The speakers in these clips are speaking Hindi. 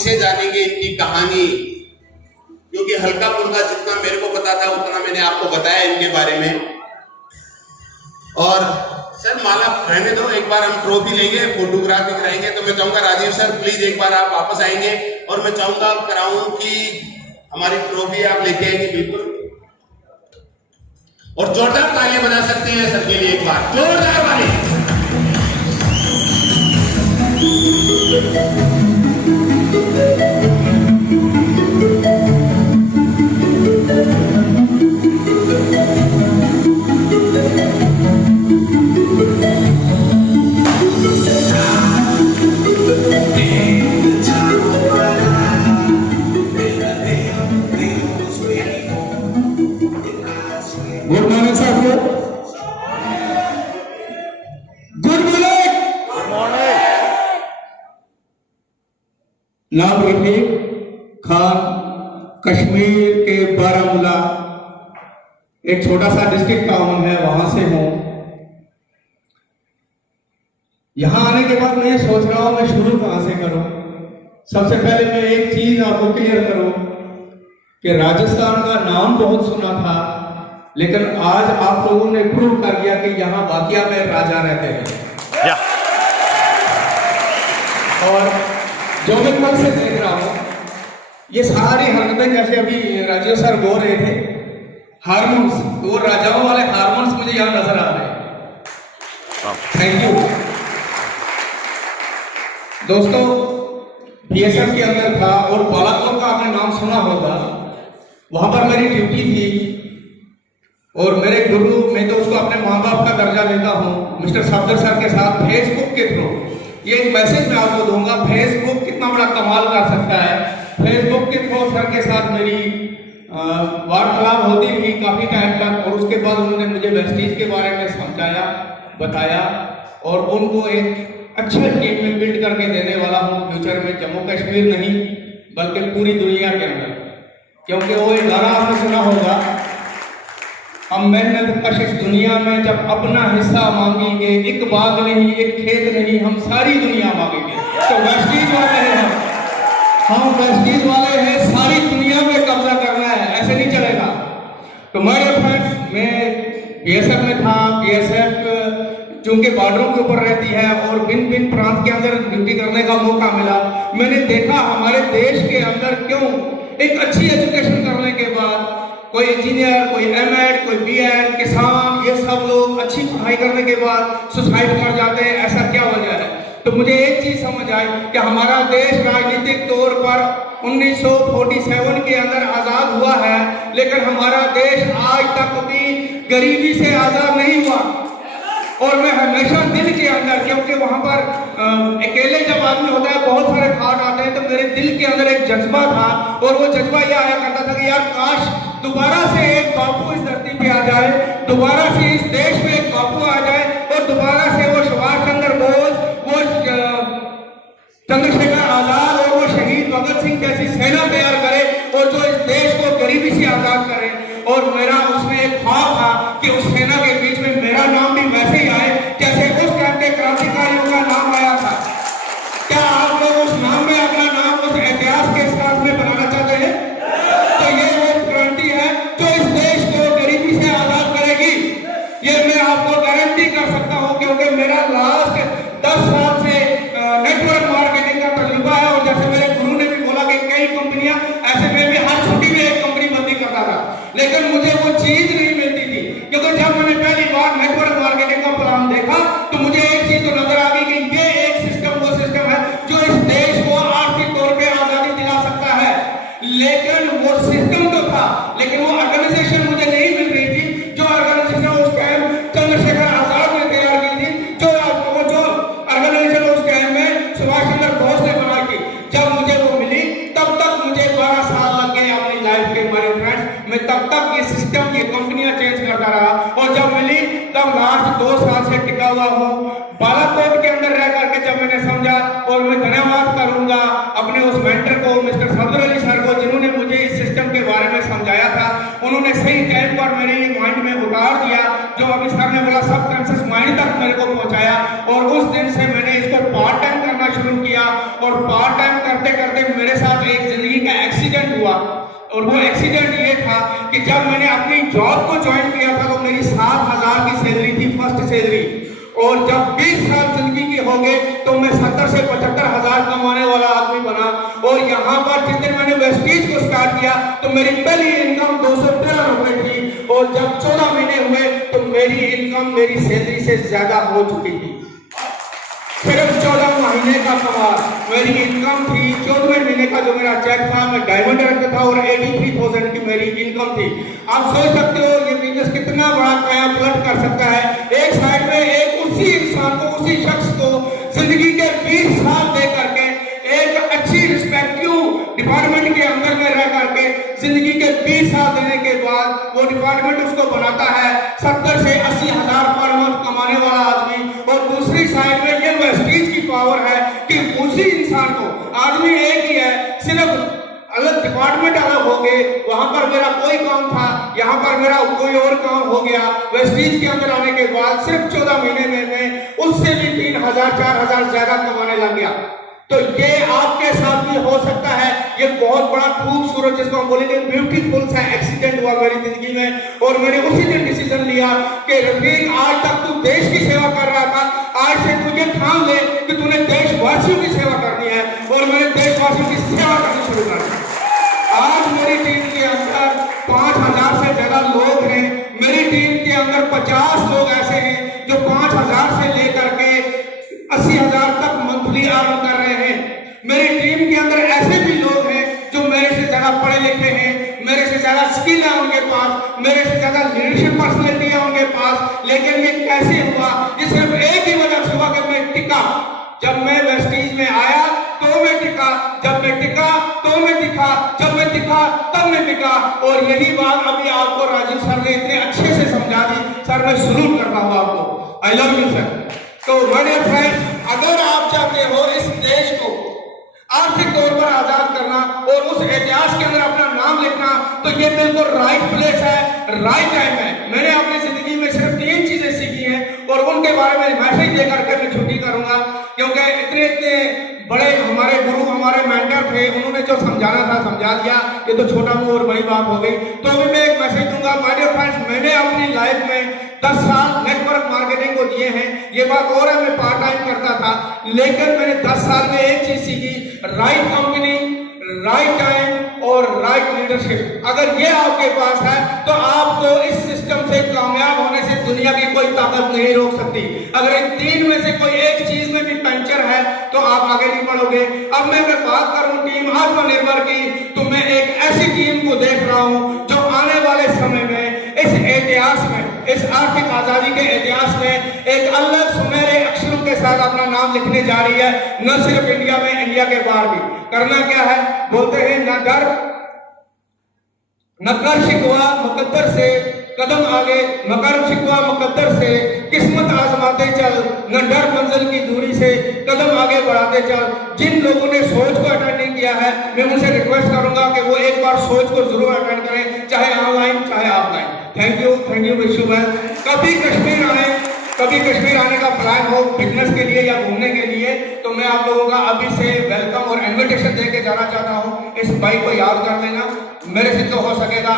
इनसे जानेंगे इनकी कहानी, क्योंकि हल्का फुल्का जितना मेरे को पता था उतना मैंने आपको बताया इनके बारे में। और सर माला रहने दो, एक बार हम ट्रॉफी लेंगे, फोटोग्राफी कराएंगे। तो मैं चाहूंगा राजीव सर प्लीज एक बार आप वापस आएंगे और मैं चाहूंगा कराऊं कि हमारी ट्रॉफी आप लेके आएंगे बिल्कुल। और जोरदार तालियां बजा सकते हैं सर के लिए, एक बार जोरदार वाली। गुड मॉर्निंग साथियों, गुड मॉर्निंग। नाम रफीक खान, कश्मीर के बारामूला, एक छोटा सा डिस्ट्रिक्ट टाउन है, वहां से हूं। यहां आने के बाद मैं सोच रहा हूं मैं शुरू कहां से करूं। सबसे पहले मैं एक चीज आपको क्लियर करूं कि राजस्थान का नाम बहुत सुना था, लेकिन आज आप लोगों ने प्रूव कर दिया कि यहाँ वाकया में राजा रहते हैं। और जो मैं कल से देख रहा हूँ, ये सारी हरकतें जैसे अभी राजीव सर बोल रहे थे, हार्मोन्स, वो राजाओं वाले हार्मोन्स मुझे यहाँ नजर आ रहे हैं। थैंक यू दोस्तों। बीएसएफ के अंदर था और बालाकोट का आपने नाम सुना होगा, वहां पर मेरी ड्यूटी थी। और मेरे गुरु, मैं तो उसको अपने माँ बाप का दर्जा लेता हूँ, मिस्टर सफदर सर के साथ फेसबुक के थ्रू ये एक मैसेज मैं आपको दूंगा। फेसबुक कितना बड़ा कमाल कर सकता है। फेसबुक के थ्रू सर के साथ मेरी वार्तालाप होती हुई काफी टाइम तक, और उसके बाद उन्होंने मुझे वेस्टीज के बारे में समझाया, बताया, और उनको एक अच्छे टीम में बिल्ड करके देने वाला हूँ फ्यूचर में, जम्मू कश्मीर नहीं बल्कि पूरी दुनिया के अंदर। क्योंकि वो एक गाना आपने सुना होगा, हम मेहनत कशिश दुनिया में जब अपना हिस्सा मांगेंगे, एक बाग नहीं एक खेत नहीं हम सारी दुनिया मांगेंगे। तो वेस्टीज वाले हैं हम वेस्टीज वाले हैं, सारी दुनिया में कब्जा करना है, ऐसे नहीं चलेगा। तो मेरे फ्रेंड्स, मैं बीएसएफ में था। बीएसएफ चूंकि बॉर्डरों के ऊपर रहती है और भिन्न भिन्न प्रांत के अंदर ड्यूटी करने का मौका मिला, मैंने देखा हमारे देश के अंदर क्यों एक अच्छी एजुकेशन करने के बाद कोई इंजीनियर, कोई एमएड, कोई बीएड, किसान, ये सब लोग अच्छी पढ़ाई करने के बाद सुसाइड कर जाते हैं। ऐसा क्या वजह है? तो मुझे एक चीज समझ आई कि हमारा देश राजनीतिक तौर पर 1947 के अंदर आजाद हुआ है, लेकिन हमारा देश आज तक भी गरीबी से आजाद नहीं हुआ। और मैं हमेशा दिल के अंदर, क्योंकि वहां पर अकेले जब आदमी होता है बहुत सारे थॉट आते हैं, तो मेरे दिल के अंदर एक जज्बा था, और वो जज्बा यह आया करता था कि यार काश दोबारा से एक बापू इस धरती पे आ जाए, दोबारा से इस देश में एक बापू आ जाए, और दोबारा से वो सुभाष चंद्र बोस, वो चंद्रशेखर आजाद और वो शहीद भगत सिंह जैसी सेना तैयार करे, और जो इस देश को गरीबी से आजाद करे। और मेरा उसमें एक ख्वाब था कि उस सेना के बीच में मेरा नाम भी वैसे ही आए जैसे उस टाइम के क्रांतिकारियों का नाम आया था। क्या आप लोग उस नाम में अपना नाम उस इतिहास के साथ में बनाना चाहते हैं? तो ये वो क्रांति है जो इस देश को गरीबी से आजाद करेगी, ये मैं आपको गारंटी कर सकता हूँ, क्योंकि मेरा लास्ट 10 साल से नेटवर्क मार्केटिंग का तजुर्बा है। और जैसे मेरे गुरु ने भी बोला कि कई कंपनियां, ऐसे में भी हर छुट्टी में एक कंपनी बंदी करता था, लेकिन मुझे वो चीज नहीं मिलती थी। क्योंकि जब मैंने पहली बार नेटवर्क मार्केटिंग का प्लान देखा, तो मुझे एक चीज तो नजर आ गई कि ये एक सिस्टम, वो सिस्टम है जो इस देश को आर्थिक तौर पे आजादी दिला सकता है। लेकिन वो सिस्टम तो था, लेकिन वो ऑर्गेनाइजेशन मुझे नहीं मिल रही थी, जो ऑर्गेनाइजेशन उस टाइम चंद्रशेखर आजाद ने तैयार की थी, जो ऑर्गेनाइजेशन उस टाइम में सुभाष चंद्र बोस ने बनाई थी। जब मुझे वो मिली, तब तक मुझे 12 साल लग गए अपनी लाइफ के। मेरे फ्रेंड्स, मैं तब तक ये सिस्टम, ये कंपनियां चेंज करता रहा, और जब मिली तब लास्ट 2 साल से टिका हुआ हूँ। बालाकोट के अंदर रह करके जब मैंने समझा, और मैं धन्यवाद करूंगा अपने उस मेंटर को, मिस्टर सफदर अली सर को, जिन्होंने मुझे इस सिस्टम के बारे में समझाया था। उन्होंने सही टाइम पर मेरे माइंड में उतार दिया, जो अभी सर ने बोला सबकॉन्शियस माइंड तक मेरे को पहुंचाया, और उस दिन से मैंने इसको पार्ट टाइम करना करना शुरू किया और पार्ट टाइम करते करते मेरे साथ एक जिंदगी का एक्सीडेंट हुआ। और वो एक्सीडेंट ये था कि जब मैंने अपनी जॉब को ज्वाइन किया था तो मेरी 7,000 की सैलरी थी, फर्स्ट सैलरी। और जब 20 साल जिंदगी के हो गए तो मैं 70 से 75,000 कमाने वाला आदमी बना। और यहाँ पर जिस दिन मैंने वेस्टीज को स्टार्ट किया तो मेरी पहली इनकम 213 रुपए थी, और जब 14 महीने हुए तो मेरी इनकम मेरी सैलरी से ज्यादा हो चुकी थी। सिर्फ 14 महीने का कमाल मेरी इनकम थी। 14वें महीने का जो मेरा चेक था, मैं डायमंड रखता था और 83,000 की मेरी इनकम थी। आप सोच सकते हो ये बिजनेस कितना बड़ा काया पलट कर सकता है। एक साइड में एक उसी इंसान को, उसी शख्स को जिंदगी के 20 साल दे करके एक अच्छी रिस्पेक्टिव डिपार्टमेंट के अंदर में रह करके जिंदगी के 20 साल देने के बाद वो डिपार्टमेंट उसको बनाता है 70 से 80,000 पर मंथ कमाने वाला आदमी। और दूसरी साइड में ये वेस्टीज की पावर है कि उसी इंसान को, आदमी एक ही है, सिर्फ अलग डिपार्टमेंट अलग हो गए। वहां पर मेरा कोई काम था, यहाँ पर मेरा कोई और काम हो गया। वेस्टीज के अंदर आने के बाद सिर्फ 14 महीने में मैं उससे भी 3,000 4,000 ज्यादा कमाने लग गया। तो ये आपके साथ भी हो सकता है। ये बहुत बड़ा खूबसूरत, जिसको हम बोलेंगे ब्यूटीफुल सा एक्सीडेंट हुआ मेरी जिंदगी में। और मैंने उसी दिन डिसीजन लिया कि रफीक, आज तक तू देश की सेवा कर रहा था, आज से तुझे ठान ले कि तूने देशवासियों की सेवा करनी है। और मैंने देशवासियों की सेवा करनी शुरू कर दी। आज मेरी टीम के अंदर 5,000 से ज्यादा लोग हैं। मेरी टीम के अंदर 50 लोग ऐसे हैं जो 5,000 से लेकर के 80,000 तक मंथली अर्न कर रहे हैं। मेरी टीम के अंदर ऐसे भी लोग हैं जो मेरे से ज्यादा पढ़े लिखे हैं, मेरे से ज्यादा स्किल है उनके पास, मेरे से ज्यादा लीडरशिप पर्सनैलिटी है उनके पास। लेकिन ये कैसे हुआ? ये सिर्फ एक ही वजह से हुआ कि मैं टिका। जब मैं वेस्टीज में आया तो मैं टिका, जब मैं टिका तो मैं दिखा, जब मैं दिखा तब मैं टिका। और यही बात अभी आपको राजीव सर ने इतने अच्छे से समझा दी। सर, मैं सलूट करता हूँ आपको। I love you sir. तो माय डियर फ्रेंड्स, अगर आप चाहते हो इस देश को आर्थिक तौर पर आजाद करना और उस इतिहास के अंदर अपना नाम लिखना, तो ये बिल्कुल राइट प्लेस है, राइट टाइम है। मैंने अपनी जिंदगी में सिर्फ 3 चीजें सीखी हैं और उनके बारे में मैसेज देकर के मैं छुट्टी करूंगा, क्योंकि इतने बड़े हमारे गुरु, हमारे मेंटर थे, उन्होंने जो समझाना था समझा दिया। ये तो छोटा मुंह और बड़ी बात हो गई। तो अभी मैं एक मैसेज दूंगा। माय डियर फ्रेंड्स, मैंने अपनी लाइफ में 10 साल नेटवर्क मार्केटिंग को दिए हैं। ये बात और है, मैं पार्ट टाइम करता था, लेकिन मैंने 10 साल में एक चीज सीखी, राइट कंपनी, राइट टाइम और राइट लीडरशिप। अगर ये आपके पास है तो आपको इस सिस्टम से कामयाब होने से दुनिया की कोई ताकत नहीं रोक सकती। अगर इन 3 में से कोई एक चीज में भी पंचर है तो आप आगे नहीं बढ़ोगे। अब मैं बात करूं टीम आत्मनिर्भर की, तो मैं एक ऐसी टीम को देख रहा हूं जो आने वाले समय में इस इतिहास में, इस आर्थिक आजादी के इतिहास में एक अलग सुनहरे अक्षरों के साथ अपना नाम लिखने जा रही है। न सिर्फ इंडिया में, इंडिया के बाहर भी। करना क्या है? बोलते हैं न डर न कर शिकवा मुकद्दर से, कदम आगे मकर शिकवा मुकद्दर से, किस्मत आजमाते चल, न डर मंजिल की दूरी से, कदम आगे बढ़ाते चल। जिन लोगों ने सोच को अटेंड नहीं किया है, मैं उनसे रिक्वेस्ट करूंगा कि वो एक बार सोच को जरूर अटेंड करें, चाहे ऑनलाइन चाहे offline. Thank you wish you well. कभी कश्मीर आने का प्लान हो बिजनेस के लिए या घूमने के लिए, तो मैं आप लोगों का अभी से वेलकम और इन्विटेशन दे के जाना चाहता हूँ। इस बाइक को याद कर लेना। मेरे से जो हो सकेगा,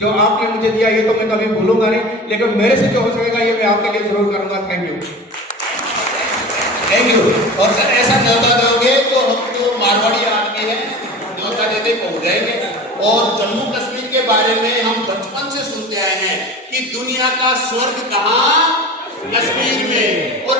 जो आपने मुझे दिया, ये तो मैं कभी भूलूंगा नहीं, लेकिन मेरे से जो हो सकेगा ये मैं आपके लिए जरूर करूंगा। Thank you. और सर, ऐसा न्योता दोगे तो हम जो मारवाड़ी आदमी है न्योता देते पहुंच जाएंगे। और जम्मू कश्मीर के बारे में हम बचपन से सुनते आए हैं कि दुनिया का स्वर्ग कहाँ? कश्मीर में। और